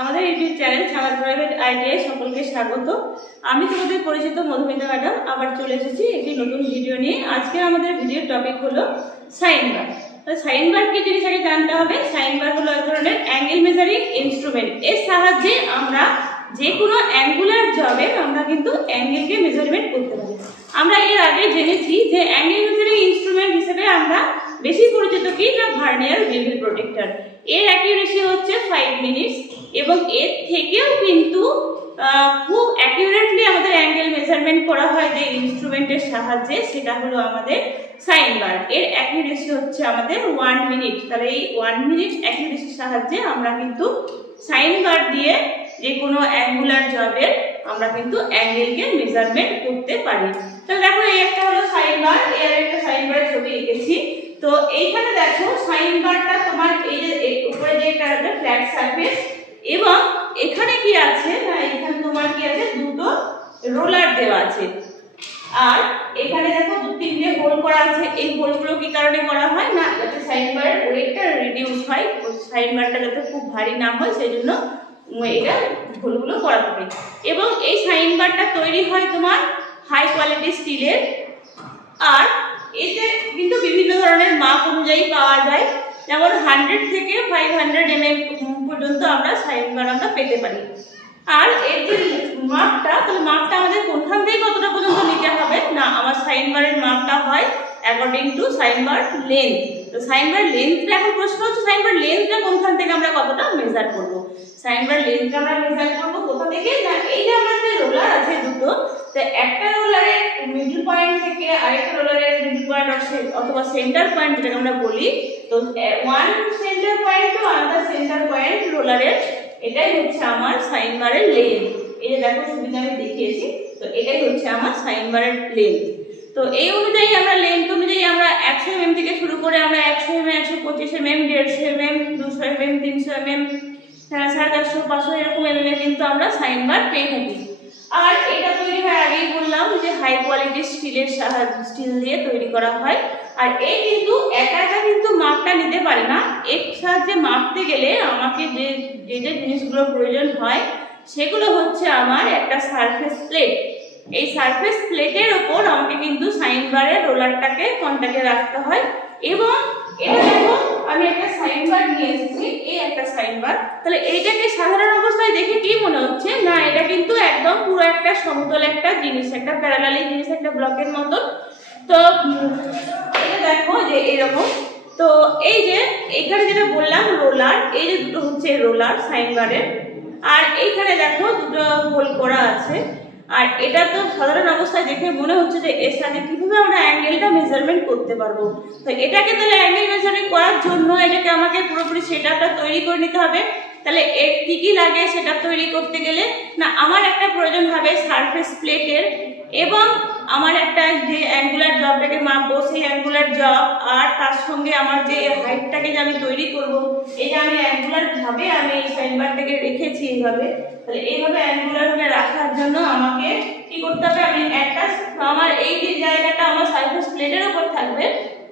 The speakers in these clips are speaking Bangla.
আমাদের ইউটিউব চ্যানেল ছামার প্রাইভেট আইডিয়ায় সকলকে স্বাগত। আমি তোমাদের পরিচিত মধুমিতা ম্যাডাম আবার চলে এসেছি একটি নতুন ভিডিও নিয়ে। আজকে আমাদের ভিডিওর টপিক হলো সাইন বার। সাইন বার কি জিনিস আগে জানতে হবে। সাইন বার হলো এক ধরনের অ্যাঙ্গেল মেজারিং ইনস্ট্রুমেন্ট। এর সাহায্যে আমরা যে কোনো অ্যাঙ্গুলার জবে আমরা কিন্তু অ্যাঙ্গেলকে মেজারমেন্ট করতে পারি। আমরা এর আগে জেনেছি যে অ্যাঙ্গেল মেজারিং ইনস্ট্রুমেন্ট হিসেবে আমরা বেশি পরিচিত কি না ভার্নিয়ার বেভেল প্রোটেক্টর। এর অ্যাকিউরেসি হচ্ছে 5 মিনিটস এবং এর থেকেও কিন্তু খুব অ্যাকিউরেটলি আমাদের অ্যাঙ্গেল মেজারমেন্ট করা হয় যে ইনস্ট্রুমেন্টের সাহায্যে, সেটা হলো আমাদের সাইন বার। এর অ্যাকিউরেসি হচ্ছে আমাদের 1 মিনিট। তাহলে এই 1 মিনিট অ্যাকিউরেসির সাহায্যে আমরা কিন্তু সাইন বার দিয়ে যে কোনো অ্যাঙ্গুলার জবের আমরা কিন্তু অ্যাঙ্গেলকে মেজারমেন্ট করতে পারি। তাহলে দেখো এই একটা হলো সাইন বার, এর একটা সাইন বারের ছবি এঁকেছি। তো এইখানে দেখো সাইন বারটা তোমার এই যে উপরে যে একটা ফ্ল্যাট সারফেস এবং এখানে কি আছে না, এখানে তোমার কি আছে দুটো রোলার দেওয়া আছে। আর এখানে দেখো 2-3টে হোল করা আছে। এই হোলগুলো কি কারণে করা হয় না, যাতে সাইন বারের ওয়েটটা রিডিউস হয়, সাইন বারটা যাতে খুব ভারী না হয় সেই জন্য এটা হোলগুলো করা থাকে। এবং এই সাইন বারটা তৈরি হয় তোমার হাই কোয়ালিটি স্টিলের। আর এতে কিন্তু বিভিন্ন ধরনের মাপ অনুযায়ী পাওয়া যায়, যেমন 100 থেকে 500 mm পর্যন্ত আমরা সাইন বার আমরা পেতে পারি। আর এর যে মাপটা, তাহলে মাপটা আমাদের কোনখান থেকে কতটা পর্যন্ত নিতে হবে না, আমার সাইন বারের মাপটা হয় according to sine bar length. তো সাইন বার লেন্থটা এখন প্রশ্ন হচ্ছে সাইন বার লেন্থটা কোনখান থেকে আমরা কতটা মেজার করব। সাইন বার লেন্থটা আমরা মেজার করব কোথা থেকে না, এই যে আমাদের রোলার আছে দুটো, তো একটা রোলারের মিডল পয়েন্ট থেকে আরেকটা রোলারের মিডল পয়েন্ট অথবা সেন্টার পয়েন্ট যেটাকে আমরা বলি, তো one centre point to another centre point রোলারের, এটাই হচ্ছে আমার সাইন বারের লেন্থ। এই যে দেখো সুবিধা আমি দেখিয়েছি, তো এটাই হচ্ছে আমার সাইন বারের লেন্থ। তো এই অনুযায়ী আমরা লেন্থ অনুযায়ী আমরা 100 mm থেকে শুরু করে আমরা 100 mm, 125 mm, 150 mm, 200 mm, 300 mm, 450, 500 এরকম mm কিন্তু আমরা সাইন বার পেয়ে থাকি। আর এটা তৈরি হয় আগেই বললাম যে হাই কোয়ালিটি স্টিলের সাহায্যে, স্টিল দিয়ে তৈরি করা হয়। আর এই কিন্তু একা একা কিন্তু মাপটা নিতে পারে না। এর সাহায্যে মাপতে গেলে আমাকে যে যে জিনিসগুলো প্রয়োজন হয় সেগুলো হচ্ছে আমার একটা সারফেস প্লেট। এই সারফেস প্লেটের ওপর আমাকে কিন্তু সাইন বারের রোলারটাকে কন্টাক্টে রাখতে হয়। এবং এটা দেখো আমি একটা সাইন বার নিয়ে এসেছি, এই একটা সাইন বার। তাহলে এইটাকে সাধারণ অবস্থায় দেখে কি মনে হচ্ছে না, এটা কিন্তু একদম পুরো একটা সমতল একটা জিনিস, একটা প্যারালালি জিনিস, একটা ব্লকের মতো। তো এটা দেখো যে এরকম। তো এই যে এখানে যেটা বললাম রোলার, এই যে দুটো হচ্ছে রোলার সাইন বারের। আর এইখানে দেখো দুটো হোল করা আছে। আর এটা তো সাধারণ অবস্থায় দেখে মনে হচ্ছে যে এর সাথে কিভাবে আমরা অ্যাঙ্গেলটা মেজারমেন্ট করতে পারবো। তো এটাকে তাহলে অ্যাঙ্গেল মেজারমেন্ট করার জন্য এটাকে আমাকে পুরোপুরি সেটআপটা তৈরি করে নিতে হবে। তাহলে এর কি কি লাগে সেটা তৈরি করতে গেলে না, আমার একটা প্রয়োজন হবে সারফেস প্লেটের, এবং আমার একটা যে অ্যাঙ্গুলার জবটাকে মাপবো সেই অ্যাঙ্গুলার জব, আর তার সঙ্গে আমার যে হাইটটাকে যে আমি তৈরি করব, এটা আমি অ্যাঙ্গুলার ভাবে আমি এই সাইন বারটাকে রেখেছি এইভাবে। তাহলে এইভাবে অ্যাঙ্গুলার ভাবে রাখার জন্য আমাকে কি করতে হবে, আমি একটা আমার এই যে জায়গাটা আমার সারফেস প্লেটের উপর থাকবে,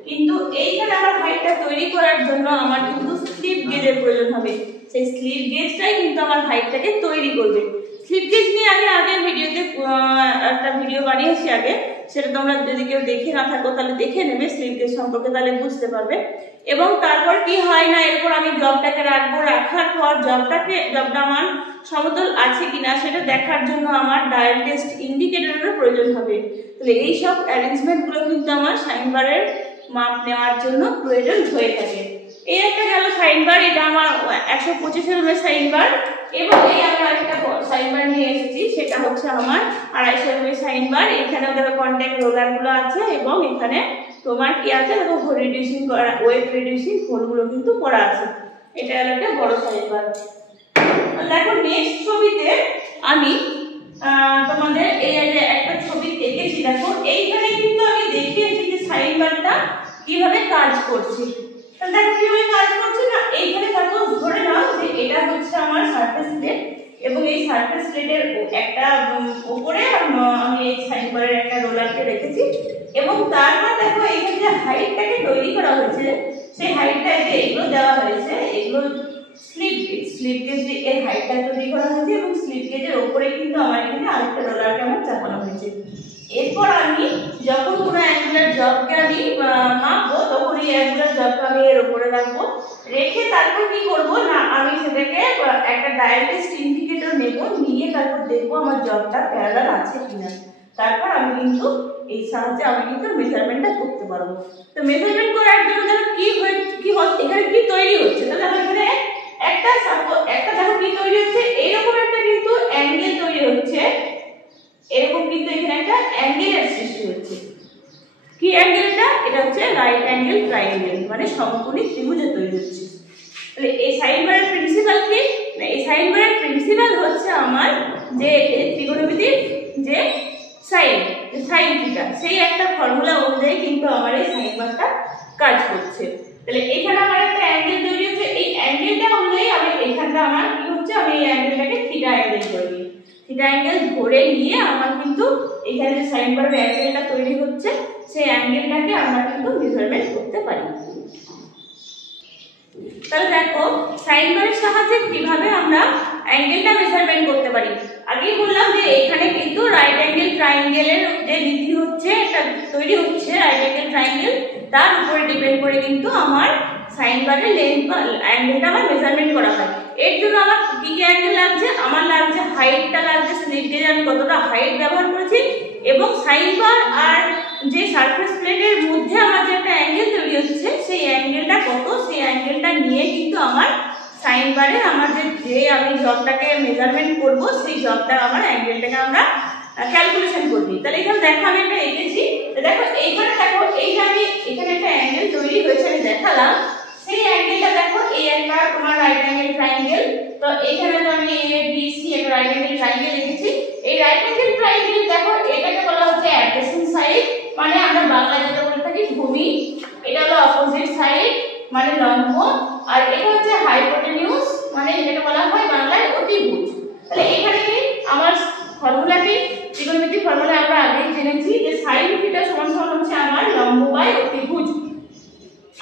কিন্তু এইখানে আমার হাইটটা তৈরি করার জন্য আমার কিন্তু স্লিপ গেজের প্রয়োজন হবে। সেই স্লিপ গেজটাই কিন্তু আমার হাইটটাকে তৈরি করবে। স্লিপ গেজ নিয়ে আগের ভিডিওতে একটা ভিডিও বানিয়েছি আগে, সেটা তোমরা যদি কেউ দেখে না থাকো তাহলে দেখে নেবে স্লিপ গেজ সম্পর্কে, তাহলে বুঝতে পারবে। এবং তারপর কি হয় না, এরপর আমি জবটাকে রাখবো, রাখার পর জবটা আমার সমতল আছে কিনা সেটা দেখার জন্য আমার ডায়াল টেস্ট ইন্ডিকেটরের প্রয়োজন হবে। তাহলে এইসব অ্যারেঞ্জমেন্টগুলো কিন্তু আমার সাইন বারের মাপ নেওয়ার জন্য প্রয়োজন হয়ে থাকে। এই একটা গেল সাইন বার, এটা আমার 125 mm সাইন বার। এবং এই আমরা একটা সাইন বার নিয়ে এসেছি, সেটা হচ্ছে আমার 250 mm সাইন বার। এখানে ওদের কন্ট্যাক্ট রোলার গুলো আছে এবং এখানে তোমার কি আছে দেখো রিডিউসিং করা, ওয়েট রিডিউসিং হোলগুলো কিন্তু করা আছে। এটা হলো একটা বড় সাইন বার। দেখো নেক্সট ছবিতে আমি তোমাদের এই যে একটা ছবি দেখেছি, দেখো এইখানে কিন্তু আমি দেখিয়েছি যে সাইন বারটা কিভাবে কাজ করছে। দেখো কিভাবে কাজ করছে না, এইখানে সাপোজ ধরে নাও যে এটা হচ্ছে আমার সারফেস প্লেট এবং এই সারফেস প্লেটের একটা উপরে আমি এই সাইন বারের একটা রোলারকে রেখেছি। এবং তারপর দেখো এইখানে যে হাইটটাকে তৈরি করা হয়েছে সেই হাইটটা এগুলো দেওয়া হয়েছে, এগুলো স্লিপ গেজ। স্লিপ গেজ এর হাইটটা তৈরি করা হয়েছে এবং স্লিপ গেজের উপরে কিন্তু আমার এখানে আরেকটা রোলার কেমন চাপানো হয়েছে। এরপর আমি যখন কোনো অ্যাঙ্গুলার জবকে আমি মাপবো তখন এই অ্যাঙ্গুলার জবকে আমি এর উপরে রাখবো, রেখে তারপর কি করব না আমি সেটাকে একটা ডায়ালটিস্ট ইন্ডিকেটর নেব, নিয়ে তারপর দেখবো আমার জবটা প্যারালাল আছে কিনা। তারপর আমি কিন্তু এই সাহায্যে আমি কিন্তু মেজারমেন্টটা করতে পারবো। তো মেজারমেন্ট করার জন্য দেখো কি হচ্ছে এখানে কি তৈরি হচ্ছে, তাহলে আমার এখানে একটা দেখো কি তৈরি হচ্ছে, এইরকম একটা কিন্তু অ্যাঙ্গেল তৈরি হচ্ছে, এরকম কিন্তু এখানে একটা অ্যাঙ্গেলের সৃষ্টি হচ্ছে। কি অ্যাঙ্গেল এটা হচ্ছে রাইট অ্যাঙ্গেল ট্রায়াঙ্গেল, মানে সমকোণী ত্রিভুজে তৈরি হচ্ছে। তাহলে এই সাইন বারের প্রিন্সিপাল কি না, এই সাইন বারের প্রিন্সিপাল হচ্ছে আমার যে ত্রিকোণমিতির যে সাইন থিটা, সেই একটা ফর্মুলা অনুযায়ী কিন্তু আমার এই সাইন বারটা কাজ করছে। তাহলে এখানে আমার একটা অ্যাঙ্গেল তৈরি হচ্ছে, এই অ্যাঙ্গেলটা অনুযায়ী আমি এখানটা আমার কি হচ্ছে, আমি এই অ্যাঙ্গেলটাকে থিটা অ্যাঙ্গেল করে নিই। থিটা অ্যাঙ্গেল ধরে নিয়ে আমার কিন্তু এখানে যে সাইন বারের অ্যাঙ্গেলটা তৈরি হচ্ছে সেই অ্যাঙ্গেলটাকে আমরা কিন্তু মেজারমেন্ট করতে পারি। তাহলে দেখো সাইন বারের সাহায্যে কিভাবে আমরা অ্যাঙ্গেলটা মেজারমেন্ট করতে পারি। আগেই বললাম যে এখানে কিন্তু রাইট অ্যাঙ্গেল ট্রায়াঙ্গেলের যে নীতি হচ্ছে এটা তৈরি হচ্ছে, রাইট অ্যাঙ্গেল ট্রায়াঙ্গেল, তার উপরে ডিপেন্ড করে কিন্তু আমার সাইন বারের লেন্থ বা অ্যাঙ্গেলটা আমার মেজারমেন্ট করা হয়। এর জন্য আমার কি কি অ্যাঙ্গেল লাগছে, আমার লাগছে হাইটটা লাগছে, স্লিপ গেজে আমি কতটা হাইট ব্যবহার করেছি, এবং সাইন বার আর যে সারফেস প্লেটের মধ্যে আমার যে একটা অ্যাঙ্গেল তৈরি হচ্ছে সেই অ্যাঙ্গেলটা কত, সেই অ্যাঙ্গেলটা নিয়ে কিন্তু আমার সাইন বারে আমার যে আমি জবটাকে মেজারমেন্ট করব সেই জবটা আমার অ্যাঙ্গেলটাকে আমরা ক্যালকুলেশন করবি। তাহলে এখানে দেখো আমি একটা এঁকেছি, দেখো এইখানে দেখো এই যে আমি এখানে একটা অ্যাঙ্গেল তৈরি হয়েছে আমি দেখালাম, সেই অ্যাঙ্গেলটা দেখো এই একটা তোমার রাইট অ্যাঙ্গেল ট্রায়াঙ্গেল। তো এখানে তো আমি এ বি সি একটা রাইট অ্যাঙ্গেল ট্রায়াঙ্গেল লিখেছি। এই রাইট অ্যাঙ্গেল ট্রায়াঙ্গেল দেখো এটাকে বলা হচ্ছে অ্যাডজেসেন্ট সাইড, মানে আমরা বাংলা যেটা বলে থাকি ভূমি, এটা হলো অপোজিট সাইড মানে লম্ব, আর এটা হচ্ছে হাইপোটেনিউস মানে যেটা বলা হয় বাংলায় অতিভুজ। তাহলে এখানে কি আমার ফর্মুলাটি ত্রিকোণমিতিক ফর্মুলা আমরা আগেই জেনেছি যে sin থিটা সমান সমান হচ্ছে আমার লম্ব বাই অতিভুজ।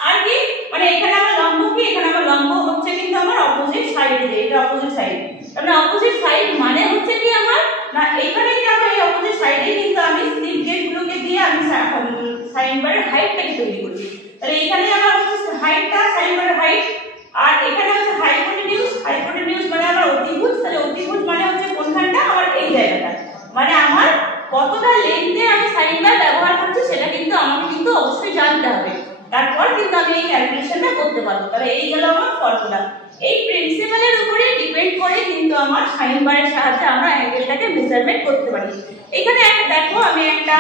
আর কি মানে এখানে আমার লম্ব কি, এখানে আমার লম্ব হচ্ছে কিন্তু আমার অপোজিট সাইডে, এটা অপোজিট সাইড, তাহলে অপোজিট সাইড মানে হচ্ছে কি আমার না এখানে কি আমার এই অপোজিট সাইডে কিন্তু আমি স্লিপ গেজ গুলোকে দিয়ে আমি সাইন বারের হাইটটাকে তৈরি করছি। তাহলে এখানে আমার হচ্ছে হাইটটা সাইন বারের হাইট, আর এখানে হচ্ছে হাইপোটেনিউস, হাইপোটেনিউস মানে আমার অতিভুজ, তাহলে অতিভুজ মানে হচ্ছে কোনখানটা আমার এই জায়গাটা, মানে আমার কতটা লেন্থে আমি সাইন বার ব্যবহার করছি সেটা কিন্তু আমাকে কিন্তু অবশ্যই জানতে হবে, তারপর কিন্তু আমি এই ক্যালকুলেশনটা করতে পারবো। তাহলে এই গেল আমার ফর্মুলা। এই প্রিন্সিপালের উপরে ডিপেন্ড করে কিন্তু আমার সাইন বারের সাহায্যে আমরা অ্যাঙ্গেলটাকে মেজারমেন্ট করতে পারি। এখানে একটা দেখো আমি একটা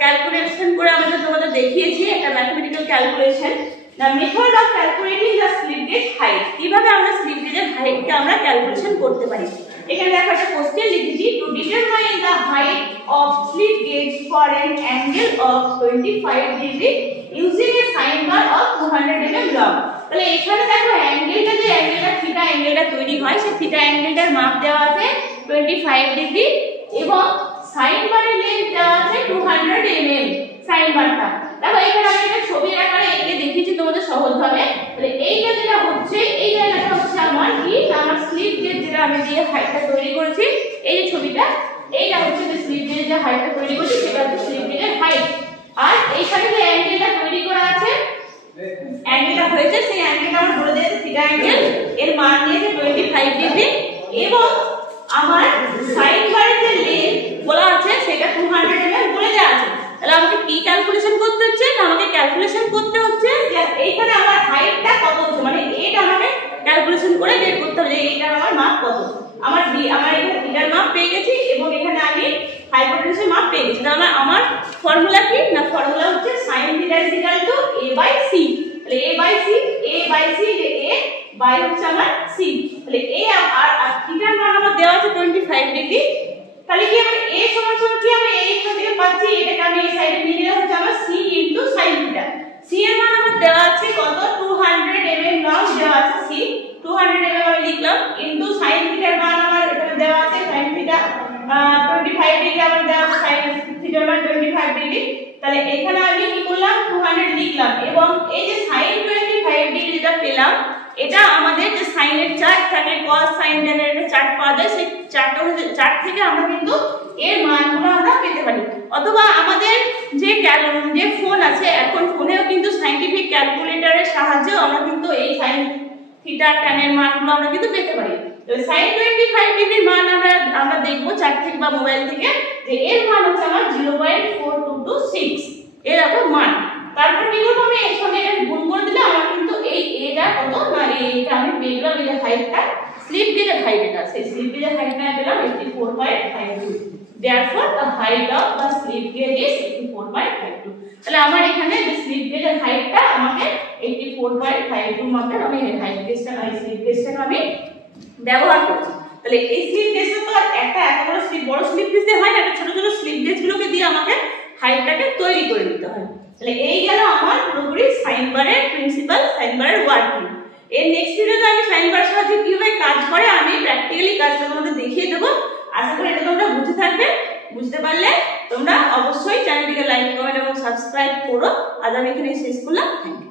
ক্যালকুলেশন করে তোমাদের দেখিয়েছি, একটা mathematical calculation, the method of calculating the slip gauge height, কিভাবে আমরা স্লিপ গেজের হাইটকে আমরা ক্যালকুলেশন করতে পারি। এখানে দেখো একটা কোশ্চেন লিখেছি, to determine the height of slip gauge for an angle of 25 degree using a sine bar of 200 mm long। তাহলে এখানে দেখো অ্যাঙ্গেলটা যে অ্যাঙ্গেলটা থিটা অ্যাঙ্গেলটা তৈরি হয় সেই থিটা অ্যাঙ্গেলটার মাপ দেওয়া আছে 25 ডিগ্রি এবং সাইন বারের লেন্থ দেওয়া আছে 200 mm সাইন বারটা। দেখো এখানে আমি একটা ছবি আকারে এঁকে দেখিয়েছি তোমাদের সহজভাবে। তাহলে এইটা যেটা হচ্ছে এই জায়গাটা হচ্ছে আমার কি আমার স্লিপ গেজ যেটা আমি দিয়ে হাইটটা তৈরি করেছি, এই যে ছবিটা এইটা হচ্ছে যে স্লিপ গেজ যে হাইটটা তৈরি করেছি সেটা হচ্ছে স্লিপ গেজের হাইট। আর এইখানে যে অ্যাঙ্গেলটা তৈরি করা আছে অ্যাঙ্গেলটা হয়েছে সেই অ্যাঙ্গেলটা আমরা বলে দিয়েছি থিটা অ্যাঙ্গেল, এর মান দিয়েছে 25 ডিগ্রি এবং আমার সাইন বারের যে লেন্থ বলা আছে সেটা 200 mm বলে দেওয়া আছে। তাহলে আমাকে কি ক্যালকুলেশন করতে হচ্ছে না আমাকে ক্যালকুলেশন করতে হচ্ছে যে এইখানে আমার হাইটটা কত হচ্ছে, মানে এটা আমাকে ক্যালকুলেশন করে বের করতে হবে যে এইটার আমার মাপ কত। আমার এখানে থিটার মাপ পেয়ে গেছি এবং এখানে আমি হাইপোটেনিউসের মাপ পেয়ে গেছি। তাহলে আমার ফর্মুলা কি না ফর্মুলা হচ্ছে sin θ = a/c। তাহলে a/c যে a বাই হচ্ছে আমার c, তাহলে a আর থিটার মান আমার দেওয়া আছে 25 ডিগ্রি। তাহলে কি আমি a সমান সমান কি আমি এই এখান থেকে পাচ্ছি, এটাকে আমি এই সাইডে নিয়ে নিলে হচ্ছে আমার c * sin θ। c এর মান আমার দেওয়া আছে কত 200 mm লং দেওয়া আছে, c 200 mm আমি লিখলাম ইনটু sin θ এর মান আমার এখানে দেওয়া আছে sin θ 25 ডিগ্রি আমার দেওয়া আছে, sin θ এর মান 25 ডিগ্রি। তাহলে এখানে আমি কি করলাম 200 লিখলাম এবং এই যে sin 25 ডিগ্রি যেটা পেলাম এটা আমাদের যে সাইনের চার্ট থাকে কস সাইন ট্যানের একটা চার্ট পাওয়া যায়, সেই চার্ট থেকে আমরা কিন্তু এর মানগুলো আমরা পেতে পারি। অথবা আমাদের যে ফোন আছে, এখন ফোনেও কিন্তু সাইন্টিফিক ক্যালকুলেটরের সাহায্যে আমরা কিন্তু এই সাইন থিটা ট্যানের মানগুলো আমরা কিন্তু পেতে পারি। তো sin 25 ডিগ্রির মান আমরা দেখব চার্ট থেকে বা মোবাইল থেকে, যে এর মান হচ্ছে আমার 0.4226 এরকম মান। তারপর কি করব, আমি এর সঙ্গে এটা গুণ করে দিলে আমার কিন্তু এই এটা কত না, এইটা আমি পেলাম, এই যে হাইটটা স্লিপ গেজের হাইট, এটা সেই স্লিপ গেজের হাইটটা পেলাম 84.52। therefore the height of the slip gauge is 84.52। তাহলে আমার এখানে যে স্লিপ গেজের হাইটটা আমাকে 84.52 মাপের, আমি এই হাইট গেজটা স্লিপ গেজটা আমি ব্যবহার করছি। তাহলে এই স্লিপ গেজটা তো একটা এত বড় স্লিপ গেজ দিয়ে হয় না, ছোট ছোট স্লিপ গেজগুলোকে দিয়ে আমাকে হাইটটাকে তৈরি করে নিতে হয়। তাহলে এই গেল আমার পুরোপুরি সাইন বারের প্রিন্সিপাল, সাইন বারের ওয়ার্কিং। এর নেক্সট ভিডিওতে আমি সাইন বার সাহায্যে কিভাবে কাজ করে আমি প্র্যাকটিক্যালি কাজটা তোমাদের দেখিয়ে দেবো। আশা করি এটা তোমরা বুঝতে পারলে তোমরা অবশ্যই চ্যানেলটিকে লাইক কমেন্ট এবং সাবস্ক্রাইব করো। আজ আমি এখানে শেষ করলাম। Thank you.